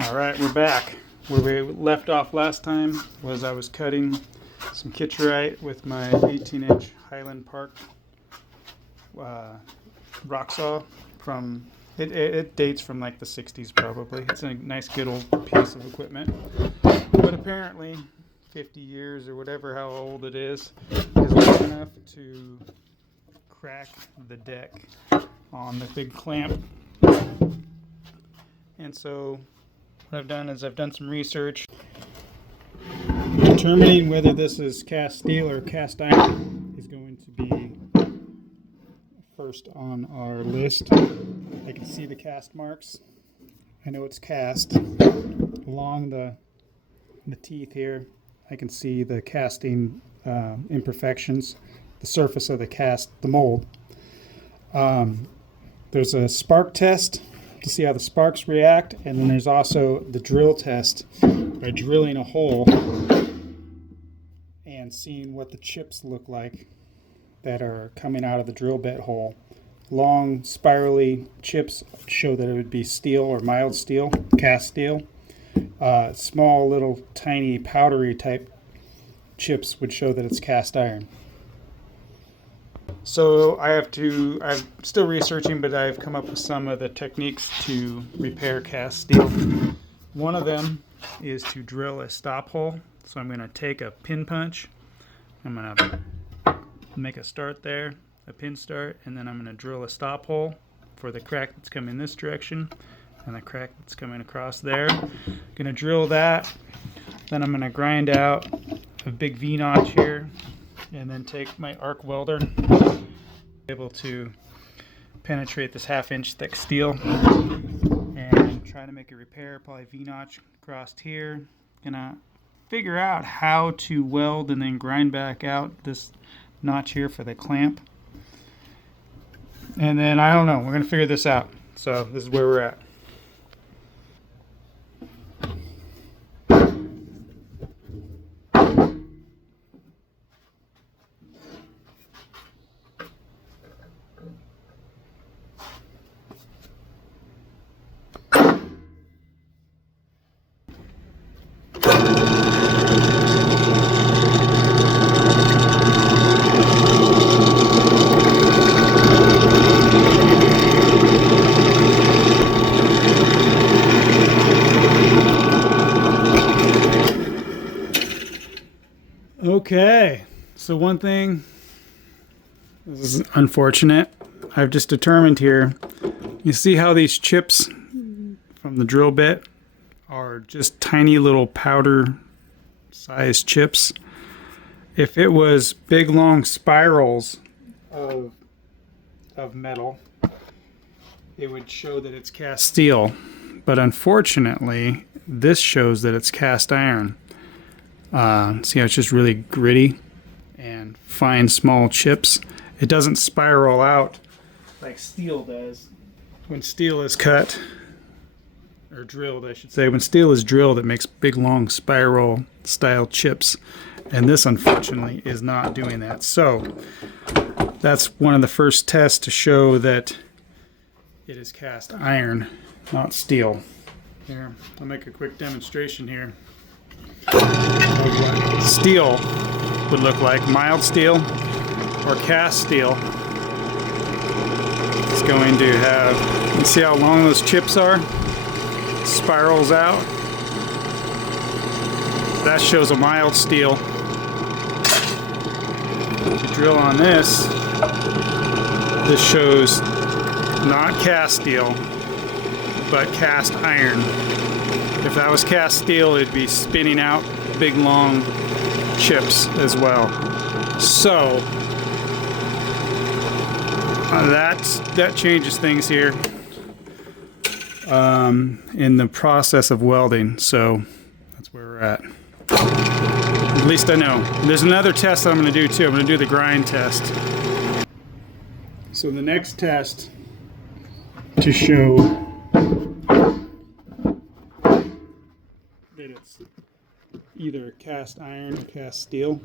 All right, we're back. Where we left off last time was I was cutting some Kitcharite with my 18-inch Highland Park rock saw from, it dates from like the 60s probably. It's a nice good old piece of equipment. But apparently 50 years or whatever how old it is long enough to crack the deck on the big clamp. And so what I've done is I've done some research determining whether this is cast steel or cast iron is going to be first on our list. I can see the cast marks. I know it's cast. Along the teeth here, I can see the casting imperfections, the surface of the mold. There's a spark test to see how the sparks react, and then there's also the drill test by drilling a hole and seeing what the chips look like that are coming out of the drill bit hole. Long spirally chips show that it would be steel or mild steel, cast steel. Small little tiny powdery type chips would show that it's cast iron. So I'm still researching, but I've come up with some of the techniques to repair cast steel. One of them is to drill a stop hole. So I'm going to take a pin punch. I'm going to make a start there, a pin start, and then I'm going to drill a stop hole for the crack that's coming this direction and the crack that's coming across there. I'm going to drill that. Then I'm going to grind out a big V-notch here, and then take my arc welder, able to penetrate this 1/2-inch thick steel and try to make a repair, probably V-notch across here. Gonna figure out how to weld and then grind back out this notch here for the clamp. And then I don't know, we're gonna figure this out. So this is where we're at. Okay, so one thing, this is unfortunate, I've just determined here, you see how these chips from the drill bit are just tiny little powder sized chips. If it was big long spirals of metal, it would show that it's cast steel, but unfortunately this shows that it's cast iron. See how it's just really gritty and fine small chips. It doesn't spiral out like steel does. When steel is cut, or drilled I should say, when steel is drilled it makes big long spiral style chips, and this unfortunately is not doing that. So that's one of the first tests to show that it is cast iron, not steel. Here, I'll make a quick demonstration here of what steel would look like. Mild steel or cast steel is going to have, you see how long those chips are? Spirals out. That shows a mild steel. If you drill on this, this shows not cast steel, but cast iron. If that was cast steel, it'd be spinning out big long chips as well. So that changes things here in the process of welding. So that's where we're at. At least I know. There's another test that I'm going to do too. I'm going to do the grind test. So the next test to show that it's either cast iron or cast steel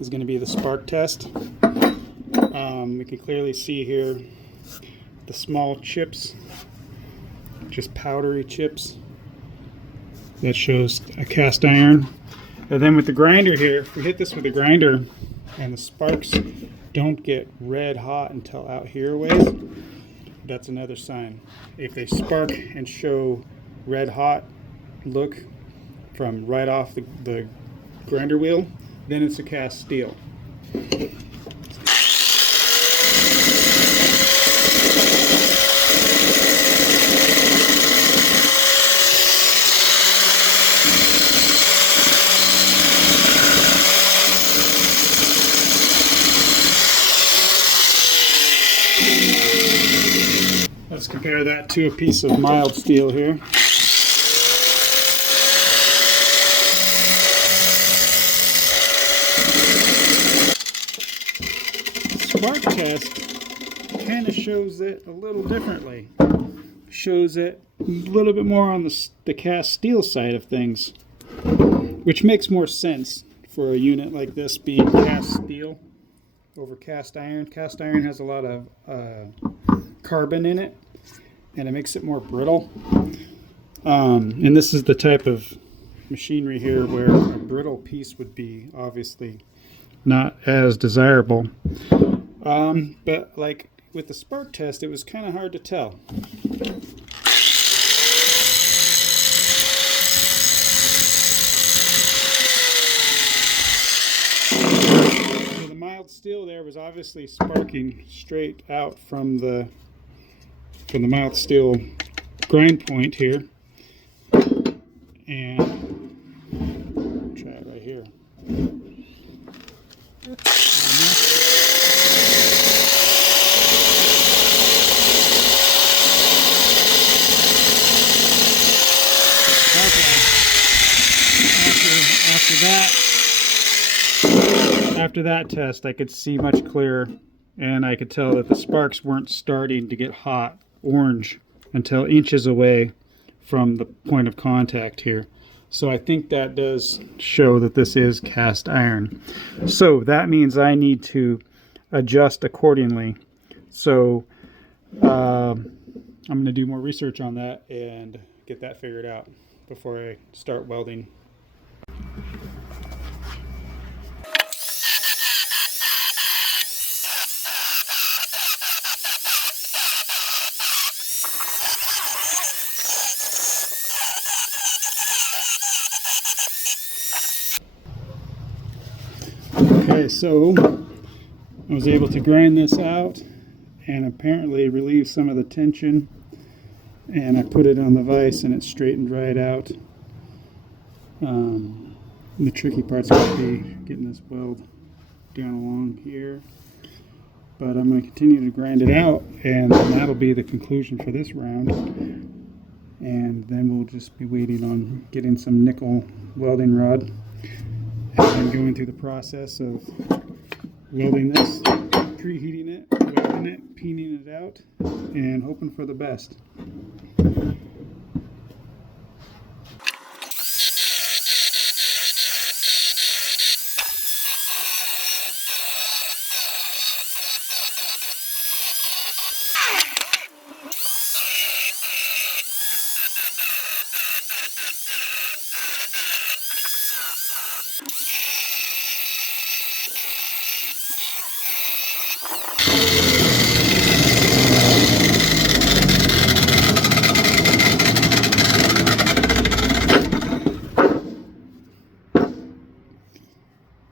is going to be the spark test. We can clearly see here the small chips, just powdery chips that shows a cast iron. And then with the grinder here, if we hit this with a grinder and the sparks don't get red hot until out here a ways, that's another sign. If they spark and show red hot look from right off the grinder wheel, then it's a cast steel. Let's compare that to a piece of mild steel here. Spark test kind of shows it a little differently. Shows it a little bit more on the cast steel side of things, which makes more sense for a unit like this being cast steel over cast iron. Cast iron has a lot of carbon in it, and it makes it more brittle. And this is the type of machinery here where a brittle piece would be obviously not as desirable. But like with the spark test, it was kind of hard to tell. So the mild steel there was obviously sparking straight out from the mild steel grind point here. And try it right here. After that test, I could see much clearer, and I could tell that the sparks weren't starting to get hot orange until inches away from the point of contact here. So I think that does show that this is cast iron. So that means I need to adjust accordingly. So I'm going to do more research on that and get that figured out before I start welding. Okay, so I was able to grind this out and apparently relieve some of the tension, and I put it on the vise and it straightened right out. The tricky part's going to be getting this weld down along here, but I'm going to continue to grind it out, and that'll be the conclusion for this round. And then we'll just be waiting on getting some nickel welding rod and going through the process of welding this, preheating it, welding it, peening it out, and hoping for the best.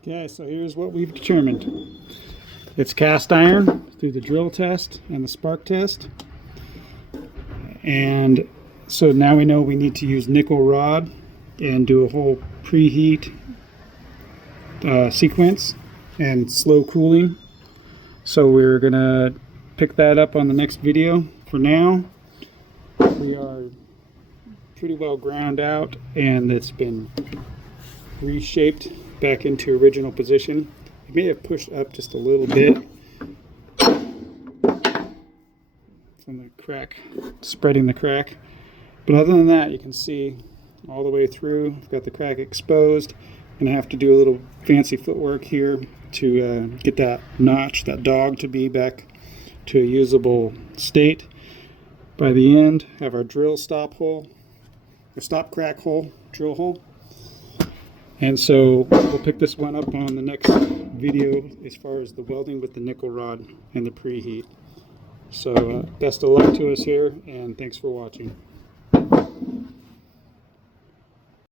Okay, so here's what we've determined. It's cast iron through the drill test and the spark test. And so now we know we need to use nickel rod and do a whole preheat sequence and slow cooling. So we're gonna pick that up on the next video. For now, we are pretty well ground out, and it's been reshaped back into original position. It may have pushed up just a little bit from the crack, spreading the crack. But other than that, you can see all the way through. I've got the crack exposed, and I have to do a little fancy footwork here to get that notch, that dog, to be back to a usable state. By the end, have our drill stop hole or stop crack hole, drill hole. And so we'll pick this one up on the next video as far as the welding with the nickel rod and the preheat. So best of luck to us here, and thanks for watching.